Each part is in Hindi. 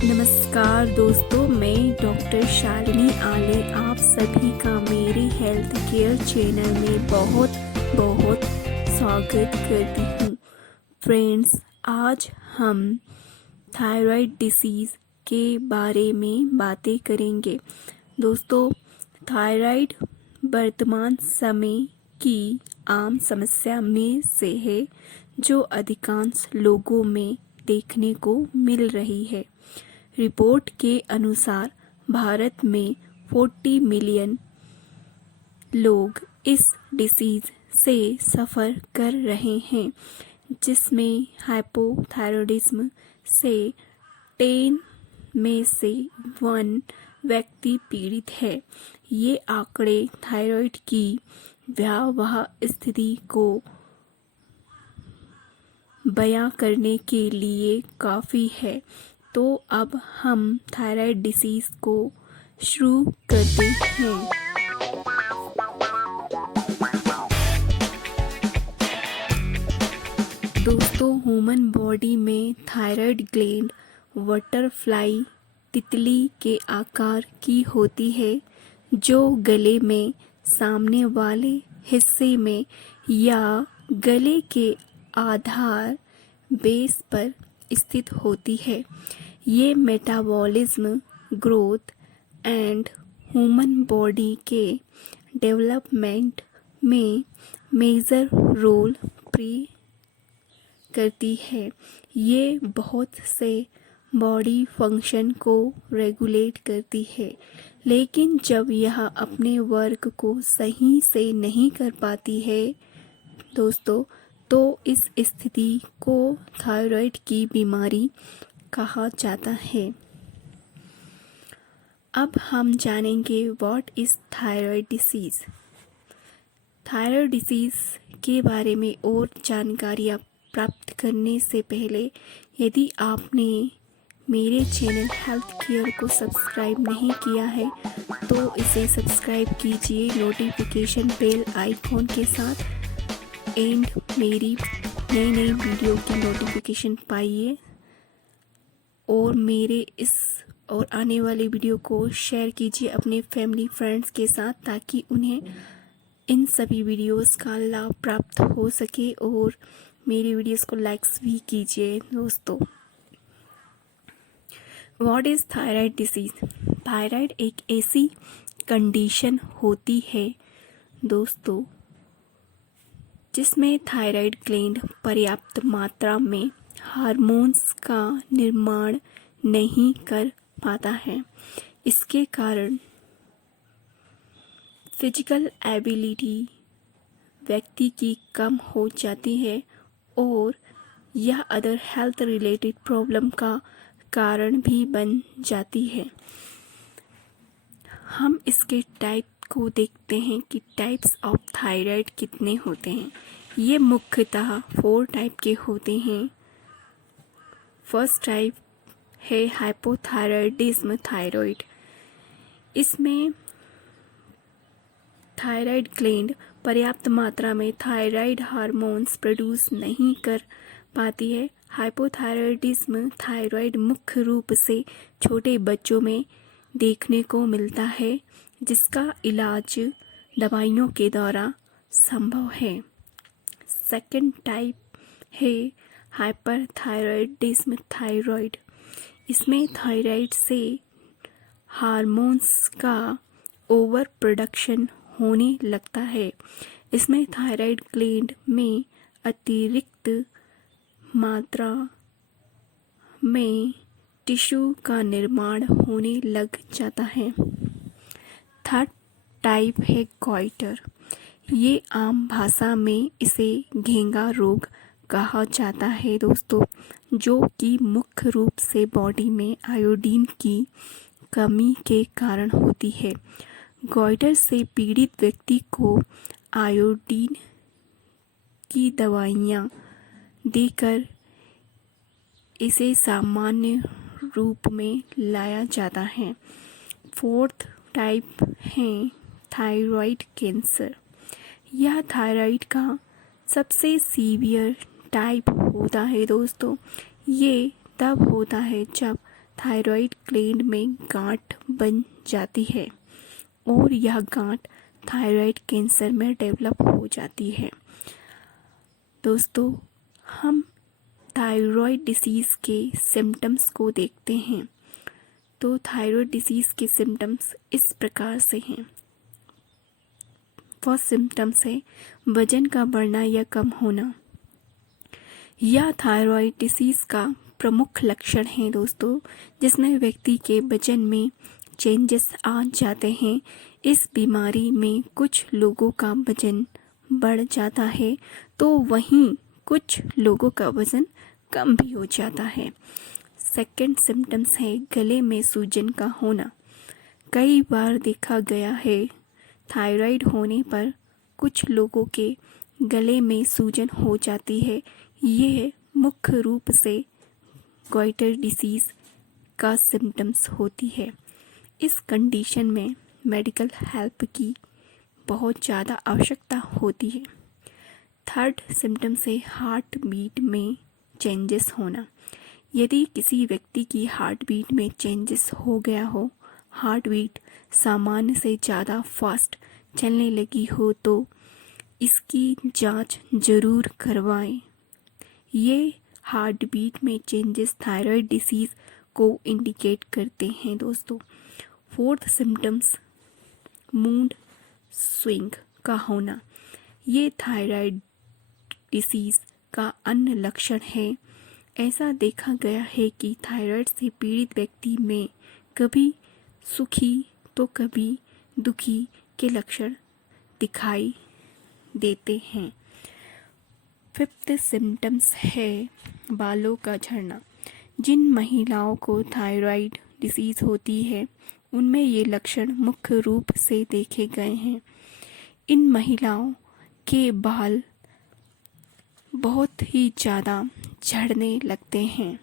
नमस्कार दोस्तों, मैं डॉक्टर शालिनी आले आप सभी का मेरे हेल्थ केयर चैनल में बहुत बहुत स्वागत करती हूँ। फ्रेंड्स, आज हम थायराइड डिसीज़ के बारे में बातें करेंगे। दोस्तों, थायराइड वर्तमान समय की आम समस्या में से है जो अधिकांश लोगों में देखने को मिल रही है। रिपोर्ट के अनुसार भारत में 40 मिलियन लोग इस डिसीज़ से सफ़र कर रहे हैं, जिसमें हाइपोथायरॉयडिज्म से 10 में से 1 व्यक्ति पीड़ित है। ये आंकड़े थायराइड की भयावह स्थिति को बयां करने के लिए काफ़ी है। तो अब हम थायराइड डिसीज़ को शुरू करते हैं। दोस्तों, ह्यूमन बॉडी में थायराइड ग्लैंड बटरफ्लाई तितली के आकार की होती है, जो गले में सामने वाले हिस्से में या गले के आधार बेस पर स्थित होती है। ये metabolism, growth and human body के डेवलपमेंट में मेजर रोल प्ले करती है। ये बहुत से बॉडी फंक्शन को रेगुलेट करती है, लेकिन जब यह अपने वर्क को सही से नहीं कर पाती है दोस्तों, तो इस स्थिति को थायराइड की बीमारी कहा जाता है। अब हम जानेंगे what is thyroid disease. Thyroid disease के बारे में और जानकारियाँ प्राप्त करने से पहले, यदि आपने मेरे चैनल हेल्थ केयर को सब्सक्राइब नहीं किया है तो इसे सब्सक्राइब कीजिए नोटिफिकेशन बेल आइकॉन के साथ एंड मेरी नई नई वीडियो की नोटिफिकेशन पाइए और मेरे इस और आने वाली वीडियो को शेयर कीजिए अपने फैमिली फ्रेंड्स के साथ, ताकि उन्हें इन सभी वीडियोस का लाभ प्राप्त हो सके और मेरी वीडियोस को लाइक्स भी कीजिए। दोस्तों, what is thyroid disease? Thyroid एक ऐसी कंडीशन होती है दोस्तों जिसमें थायराइड ग्लैंड पर्याप्त मात्रा में हार्मोन्स का निर्माण नहीं कर पाता है। इसके कारण फिजिकल एबिलिटी व्यक्ति की कम हो जाती है और यह अदर हेल्थ रिलेटेड प्रॉब्लम का कारण भी बन जाती है। हम इसके टाइप को देखते हैं कि टाइप्स ऑफ थायराइड कितने होते हैं। ये मुख्यतः 4 टाइप के होते हैं। फर्स्ट टाइप है हाइपोथायरॉयडिज्म थायराइड। इसमें थायराइड ग्लैंड पर्याप्त मात्रा में थायराइड हार्मोन्स प्रोड्यूस नहीं कर पाती है। हाइपोथायरॉयडिज्म थायराइड मुख्य रूप से छोटे बच्चों में देखने को मिलता है, जिसका इलाज दवाइयों के द्वारा संभव है। सेकंड टाइप है हाइपरथायरॉयडिज्म थायराइड। इसमें थायराइड से हार्मोन्स का ओवर प्रोडक्शन होने लगता है। इसमें थायराइड ग्लैंड में अतिरिक्त मात्रा में टिश्यू का निर्माण होने लग जाता है। थर्ड टाइप है गॉइटर। ये आम भाषा में इसे घेंगा रोग कहा जाता है दोस्तों, जो कि मुख्य रूप से बॉडी में आयोडीन की कमी के कारण होती है। गॉइटर से पीड़ित व्यक्ति को आयोडीन की दवाइयाँ देकर इसे सामान्य रूप में लाया जाता है। फोर्थ टाइप है थायराइड कैंसर। यह थायराइड का सबसे सीवियर टाइप होता है दोस्तों। ये तब होता है जब थायराइड ग्लैंड में गांठ बन जाती है और यह गांठ थायराइड कैंसर में डेवलप हो जाती है। दोस्तों, हम थायराइड डिसीज़ के सिम्टम्स को देखते हैं। तो थायराइड डिसीज़ के सिम्टम्स इस प्रकार से हैं। फर्स्ट सिम्टम्स है वजन का बढ़ना या कम होना। यह थायराइड डिसीज़ का प्रमुख लक्षण है दोस्तों, जिसमें व्यक्ति के वजन में चेंजेस आ जाते हैं। इस बीमारी में कुछ लोगों का वजन बढ़ जाता है तो वहीं कुछ लोगों का वजन कम भी हो जाता है। सेकंड सिम्टम्स है गले में सूजन का होना। कई बार देखा गया है थायराइड होने पर कुछ लोगों के गले में सूजन हो जाती है। यह मुख्य रूप से गॉइटर डिसीज़ का सिम्टम्स होती है। इस कंडीशन में मेडिकल हेल्प की बहुत ज़्यादा आवश्यकता होती है। थर्ड सिम्टम्स है हार्ट बीट में चेंजेस होना। यदि किसी व्यक्ति की हार्ट बीट में चेंजेस हो गया हो, हार्ट बीट सामान्य से ज़्यादा फास्ट चलने लगी हो, तो इसकी जांच जरूर करवाएं। ये हार्ट बीट में चेंजेस थायराइड डिसीज़ को इंडिकेट करते हैं दोस्तों। फोर्थ सिम्टम्स मूड स्विंग का होना। ये थायराइड डिसीज़ का अन्य लक्षण है। ऐसा देखा गया है कि थायराइड से पीड़ित व्यक्ति में कभी सुखी तो कभी दुखी के लक्षण दिखाई देते हैं। फिफ्थ सिम्टम्स है बालों का झड़ना। जिन महिलाओं को थायराइड डिसीज़ होती है उनमें ये लक्षण मुख्य रूप से देखे गए हैं। इन महिलाओं के बाल बहुत ही ज़्यादा झड़ने लगते हैं।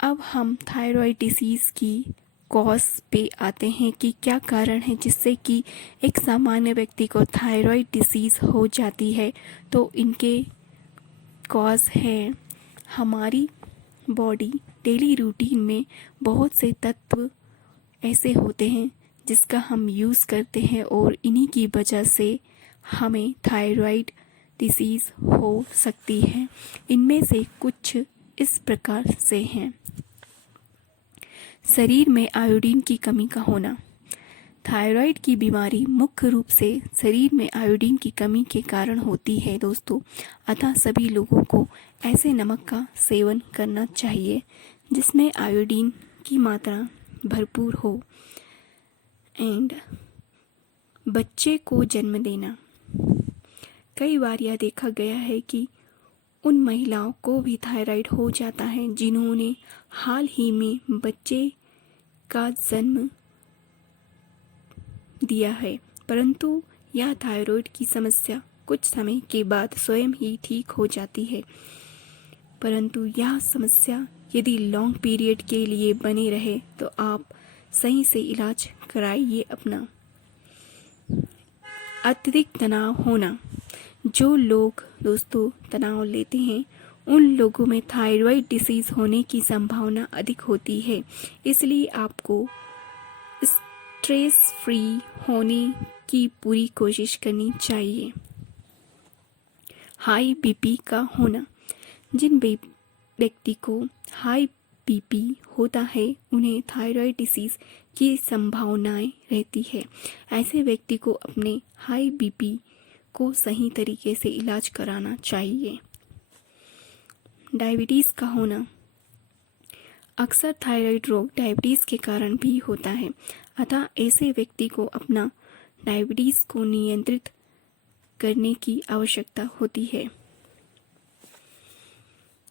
अब हम थायराइड डिसीज़ की कॉज पे आते हैं कि क्या कारण है जिससे कि एक सामान्य व्यक्ति को थायराइड डिसीज़ हो जाती है। तो इनके कॉज है हमारी बॉडी डेली रूटीन में बहुत से तत्व ऐसे होते हैं जिसका हम यूज़ करते हैं और इन्हीं की वजह से हमें थायराइड डिसीज़ हो सकती है। इनमें से कुछ इस प्रकार से हैं। शरीर में आयोडीन की कमी का होना। थायराइड की बीमारी मुख्य रूप से शरीर में आयोडीन की कमी के कारण होती है दोस्तों। अतः सभी लोगों को ऐसे नमक का सेवन करना चाहिए जिसमें आयोडीन की मात्रा भरपूर हो। एंड बच्चे को जन्म देना। कई बार यह देखा गया है कि उन महिलाओं को भी थायराइड हो जाता है जिन्होंने हाल ही में बच्चे का जन्म दिया है, परंतु यह थायराइड की समस्या कुछ समय के बाद स्वयं ही ठीक हो जाती है। परंतु यह समस्या यदि लॉन्ग पीरियड के लिए बनी रहे तो आप सही से इलाज कराइए अपना। अत्यधिक तनाव होना। जो लोग दोस्तों तनाव लेते हैं उन लोगों में थायराइड डिसीज़ होने की संभावना अधिक होती है। इसलिए आपको स्ट्रेस फ्री होने की पूरी कोशिश करनी चाहिए। हाई बीपी का होना। जिन व्यक्ति को हाई बीपी होता है उन्हें थायराइड डिसीज़ की संभावनाएं रहती है। ऐसे व्यक्ति को अपने हाई बीपी को सही तरीके से इलाज कराना चाहिए। डायबिटीज़ का होना। अक्सर थायराइड रोग डायबिटीज़ के कारण भी होता है, अतः ऐसे व्यक्ति को अपना डायबिटीज़ को नियंत्रित करने की आवश्यकता होती है।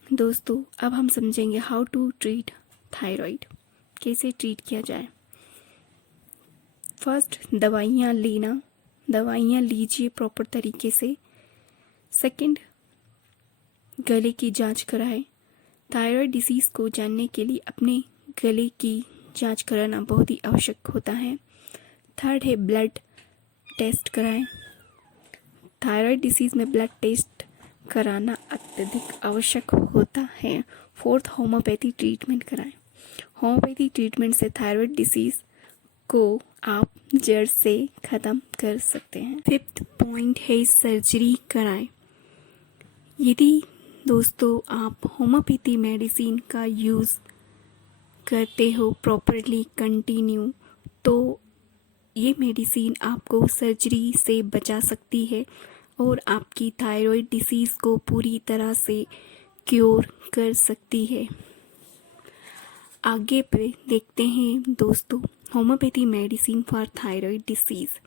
दोस्तों, अब हम समझेंगे हाउ टू ट्रीट थायराइड, कैसे ट्रीट किया जाए। फर्स्ट, दवाइयाँ लेना, दवाइयाँ लीजिए प्रॉपर तरीके से। सेकंड, गले की जांच कराएं। थायराइड डिसीज़ को जानने के लिए अपने गले की जांच कराना बहुत ही आवश्यक होता है। थर्ड है ब्लड टेस्ट कराएं। थायराइड डिसीज़ में ब्लड टेस्ट कराना अत्यधिक आवश्यक होता है। फोर्थ, होम्योपैथी ट्रीटमेंट कराएं। होम्योपैथी ट्रीटमेंट से थायराइड डिसीज को आप जड़ से ख़त्म कर सकते हैं। फिफ्थ पॉइंट है सर्जरी कराएं। यदि दोस्तों आप होम्योपैथी मेडिसिन का यूज़ करते हो प्रॉपरली कंटिन्यू, तो ये मेडिसिन आपको सर्जरी से बचा सकती है और आपकी थायराइड डिसीज़ को पूरी तरह से क्योर कर सकती है। आगे पे देखते हैं दोस्तों homeopathy medicine for thyroid disease.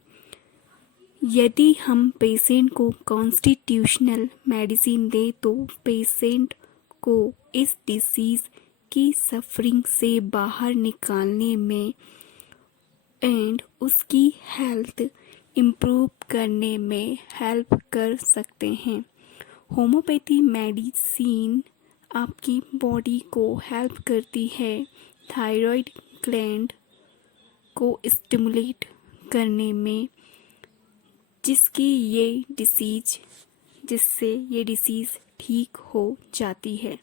यदि हम पेशेंट को कॉन्स्टिट्यूशनल मेडिसिन दें तो पेशेंट को इस डिसीज़ की सफरिंग से बाहर निकालने में एंड उसकी हेल्थ इम्प्रूव करने में हेल्प कर सकते हैं। होम्योपैथी मेडिसिन आपकी बॉडी को हेल्प करती है थायराइड ग्लैंड को स्टिमुलेट करने में, जिससे ये डिसीज़ ठीक हो जाती है।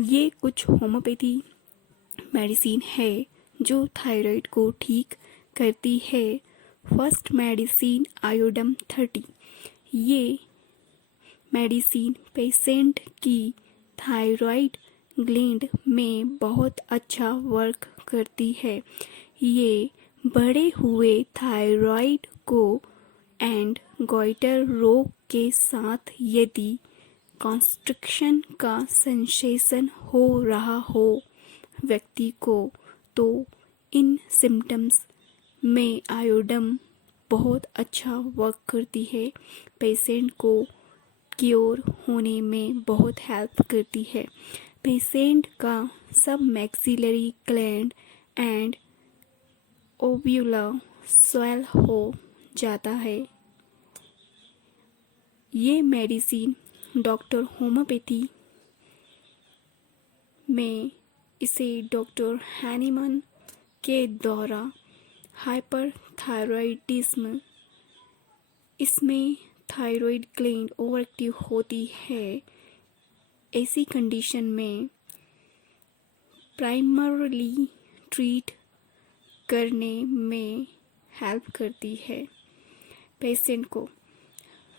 ये कुछ होम्योपैथी मेडिसिन है जो थायराइड को ठीक करती है। First medicine आयोडम 30। ये मेडिसिन पेशेंट की थायराइड ग्लैंड में बहुत अच्छा वर्क करती है। ये बढ़े हुए थायराइड को एंड गॉइटर रोग के साथ यदि कॉन्स्ट्रिक्शन का सेंसेशन हो रहा हो व्यक्ति को, तो इन सिम्टम्स में आयोडम बहुत अच्छा वर्क करती है, पेशेंट को क्योर होने में बहुत हेल्प करती है। पेशेंट का sub maxillary gland and uvula swell हो जाता है। ये मेडिसिन डॉक्टर होम्योपैथी में इसे डॉक्टर हैनीमन के द्वारा हाइपरथायरॉयडिज्म, इसमें थायराइड ग्लैंड ओवरएक्टिव होती है, ऐसी कंडीशन में प्राइमरली ट्रीट करने में हेल्प करती है। पेशेंट को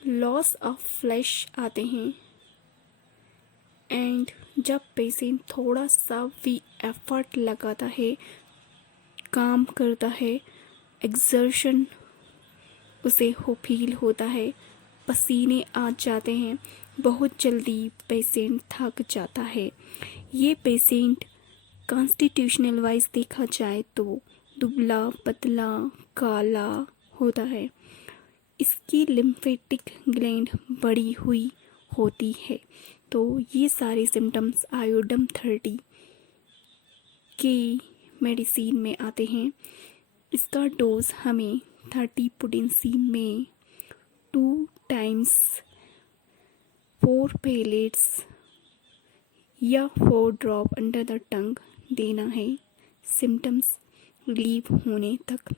लॉस ऑफ फ्लैश आते हैं एंड जब पेशेंट थोड़ा सा भी एफर्ट लगाता है, काम करता है, एक्सर्शन उसे फील होता है, पसीने आ जाते हैं, बहुत जल्दी पेशेंट थक जाता है। ये पेशेंट कॉन्स्टिट्यूशनल वाइज देखा जाए तो दुबला पतला काला होता है। इसकी लिम्फेटिक ग्लैंड बड़ी हुई होती है। तो ये सारे सिम्टम्स आयोडम 30 की मेडिसिन में आते हैं। इसका डोज हमें 30 पोटेंसी में 2 टाइम्स 4 पेलेट्स या 4 ड्रॉप अंडर द टंग देना है, सिम्टम्स रिलीव होने तक।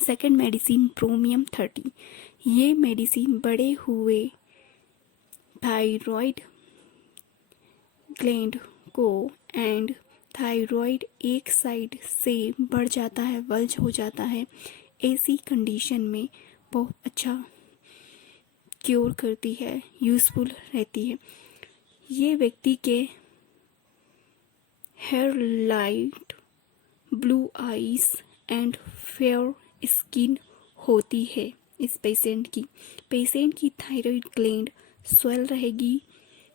Second medicine ब्रोमियम 30। ये मेडिसिन बढ़े हुए थायराइड ग्लैंड को एंड थायराइड एक साइड से बढ़ जाता है, बल्ज हो जाता है, ऐसी कंडीशन में बहुत अच्छा क्योर करती है, यूज़फुल रहती है। ये व्यक्ति के hair light blue eyes and fair skin होती है। इस पेशेंट की थायराइड ग्लैंड स्वेल रहेगी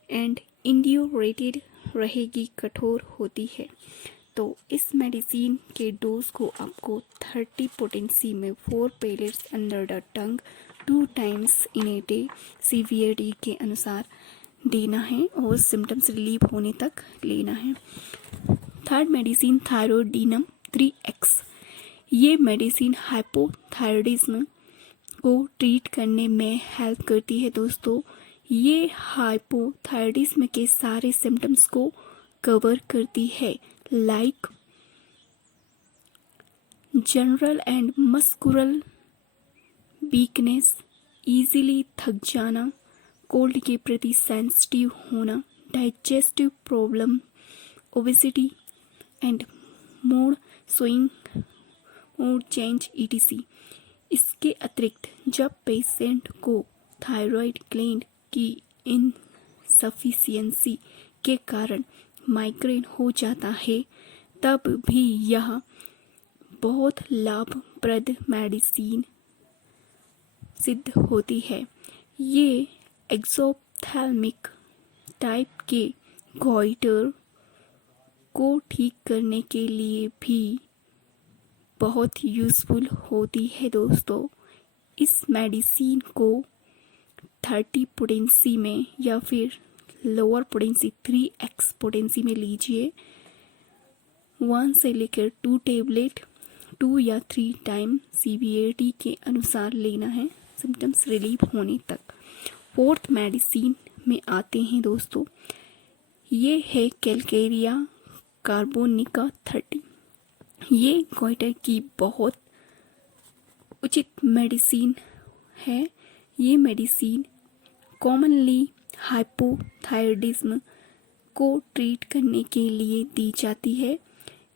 एंड इंड्यूरेटेड रहेगी, कठोर होती है। तो इस मेडिसिन के डोज को आपको 30 पोटेंसी में 4 pellets under the tongue 2 times in a day CVRD के अनुसार देना है और सिम्टम्स रिलीव होने तक लेना है। Third medicine thyroidinum 3x। ये मेडिसिन हाइपोथायरॉयडिज्म को ट्रीट करने में हेल्प करती है दोस्तों। ये हाइपोथायरॉयडिज्म के सारे सिम्टम्स को कवर करती है, like general and muscular weakness, easily थक जाना, कोल्ड के प्रति सेंसिटिव होना, digestive problem, obesity and mood swing, mood change etc. इसके अतिरिक्त जब पेशेंट को थायराइड ग्लैंड की इनसफिशियंसी के कारण माइग्रेन हो जाता है तब भी यह बहुत लाभप्रद मेडिसिन सिद्ध होती है। ये एक्सोप्थेल्मिक टाइप के गॉइटर को ठीक करने के लिए भी बहुत यूज़फुल होती है दोस्तों। इस मेडिसिन को 30 पोटेंसी में या फिर लोअर पोटेंसी 3x पोटेंसी में लीजिए। 1 से लेकर 2 टेबलेट 2 या 3 टाइम सीवीएटी के अनुसार लेना है सिम्टम्स रिलीव होने तक। 4th मेडिसिन में आते हैं दोस्तों, ये है कैलकेरिया कार्बोनिका 30। ये गॉइटर की बहुत उचित मेडिसिन है। ये मेडिसिन कॉमनली हाइपोथायरॉयडिज्म को ट्रीट करने के लिए दी जाती है।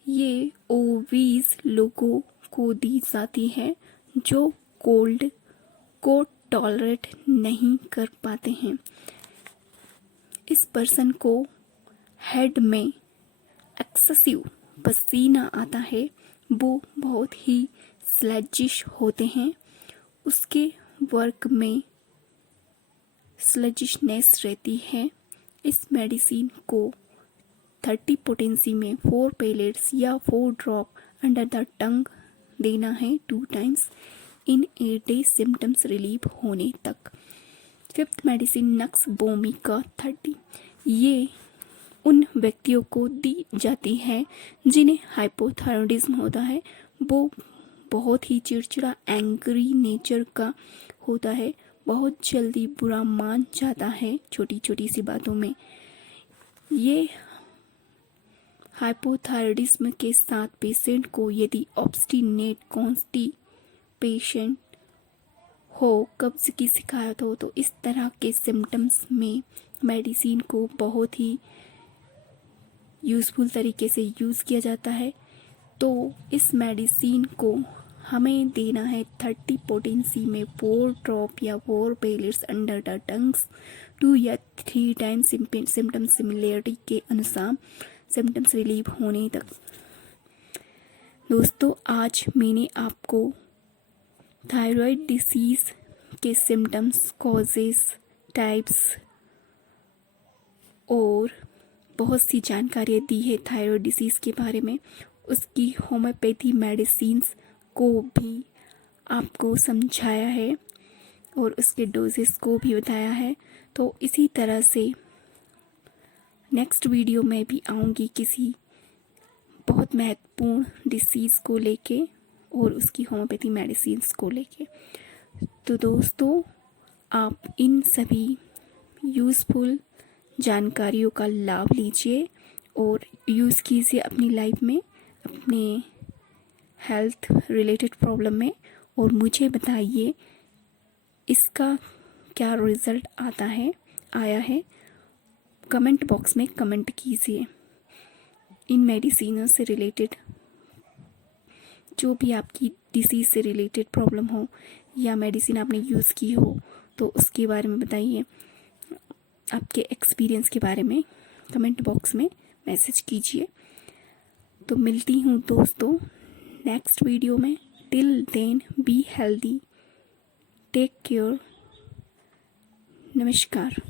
ये ओबीज लोगों को दी जाती है जो कोल्ड को टॉलरेट नहीं कर पाते हैं। इस पर्सन को हेड में एक्सेसिव पसीना आता है, वो बहुत ही स्लजिश होते हैं, उसके वर्क में स्लजिशनेस रहती है। इस मेडिसिन को 30 पोटेंसी में 4 पेलेट्स या 4 ड्रॉप अंडर द टंग देना है 2 टाइम्स इन 8 डेज सिम्टम्स रिलीव होने तक। 5th medicine nux vomica 30। ये उन व्यक्तियों को दी जाती है जिन्हें हाइपोथायरॉयडिज्म होता है, वो बहुत ही चिड़चिड़ा एंग्री नेचर का होता है, बहुत जल्दी बुरा मान जाता है छोटी छोटी सी बातों में। ये हाइपोथायरॉयडिज्म के साथ पेशेंट को यदि ऑब्स्टिनेट कॉन्स्टिपेशन हो, कब्ज की शिकायत हो, तो इस तरह के सिम्टम्स में मेडिसिन को बहुत ही यूज़फुल तरीके से यूज़ किया जाता है। तो इस मेडिसिन को हमें देना है 30 पोटेंसी में 4 ड्रॉप या 4 पेलेट्स अंडर द टंग्स 2 या 3 टाइम्स सिम्टम सिमिलरिटी के अनुसार सिम्टम्स रिलीव होने तक। दोस्तों, आज मैंने आपको थायराइड डिसीज़ के सिम्टम्स, कॉजेस, टाइप्स और बहुत सी जानकारियाँ दी है थायराइड डिसीज़ के बारे में। उसकी होम्योपैथी मेडिसिन्स को भी आपको समझाया है और उसके डोजेस को भी बताया है। तो इसी तरह से नेक्स्ट वीडियो में भी आऊँगी किसी बहुत महत्वपूर्ण डिसीज़ को लेके और उसकी होम्योपैथी मेडिसिन्स को लेके। तो दोस्तों, आप इन सभी यूज़फुल जानकारियों का लाभ लीजिए और यूज़ कीजिए अपनी लाइफ में, अपने हेल्थ रिलेटेड प्रॉब्लम में, और मुझे बताइए इसका क्या रिज़ल्ट आया है कमेंट बॉक्स में कमेंट कीजिए। इन मेडिसिनों से रिलेटेड जो भी आपकी डिसीज़ से रिलेटेड प्रॉब्लम हो या मेडिसिन आपने यूज़ की हो तो उसके बारे में बताइए, आपके एक्सपीरियंस के बारे में कमेंट बॉक्स में मैसेज कीजिए। तो मिलती हूँ दोस्तों नेक्स्ट वीडियो में। Till then be healthy, take care, नमस्कार।